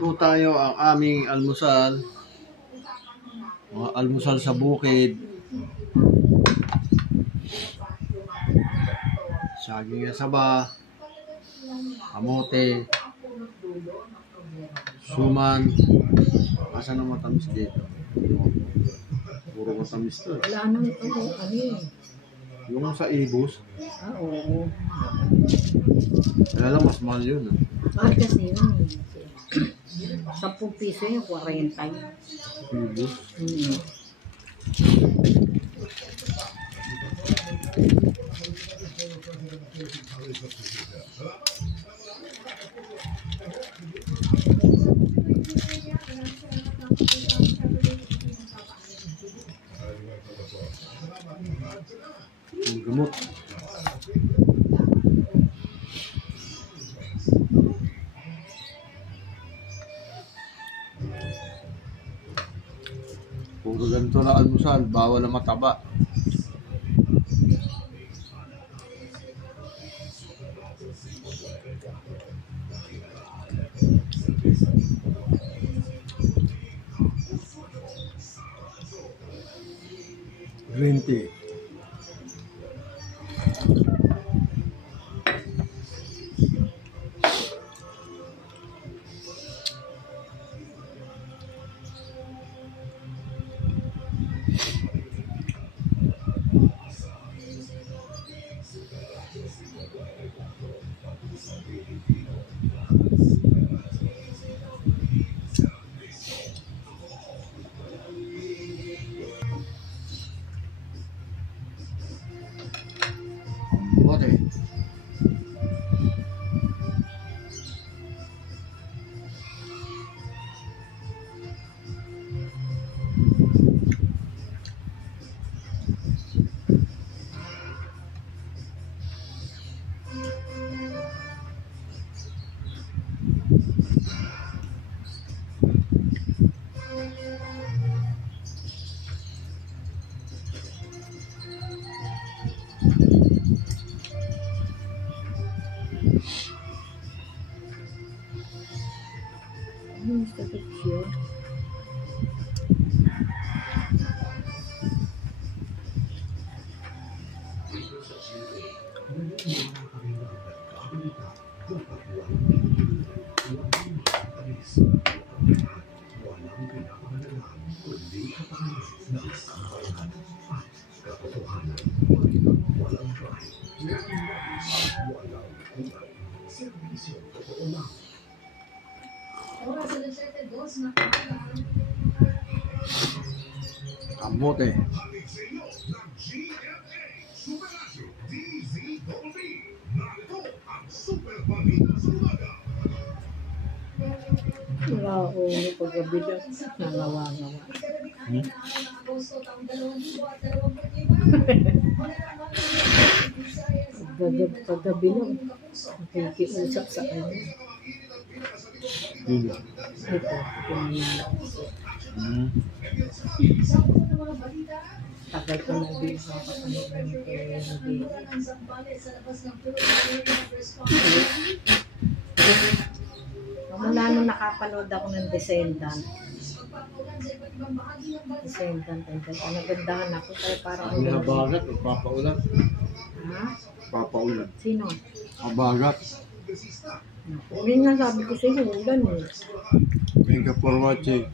Po tayo ang aming almusal. Mga almusal sa bukid. Saging na saba, kamote, suman. Asa na matamis dito? Puro matamis to. Wala nang ano eh. Yung sa ibus, Oo. kaya lang mas mahal yun. Mahal kasi yun. 10 piso yung 40. Ibus. Yung gamot. Puro ganito na almusal, bawal na mataba. Green tea. Okay. Ano sa picture? Kamote. Wala ako paggabi dyan. Nagawa-gawa. Paggabi lang. Nakikiusap sa kanya. Dito. Ito. Tagal ko na din sa kapanilang hindi. Mula nung nakapanood ako ng Descendant. Nagandahan ako kaya parang Ang habagat, papaulan. Ha? Papaulan. Sino? Habagat. Hindi nga sabi ko sa'yo, ulan eh. Thank you for watching.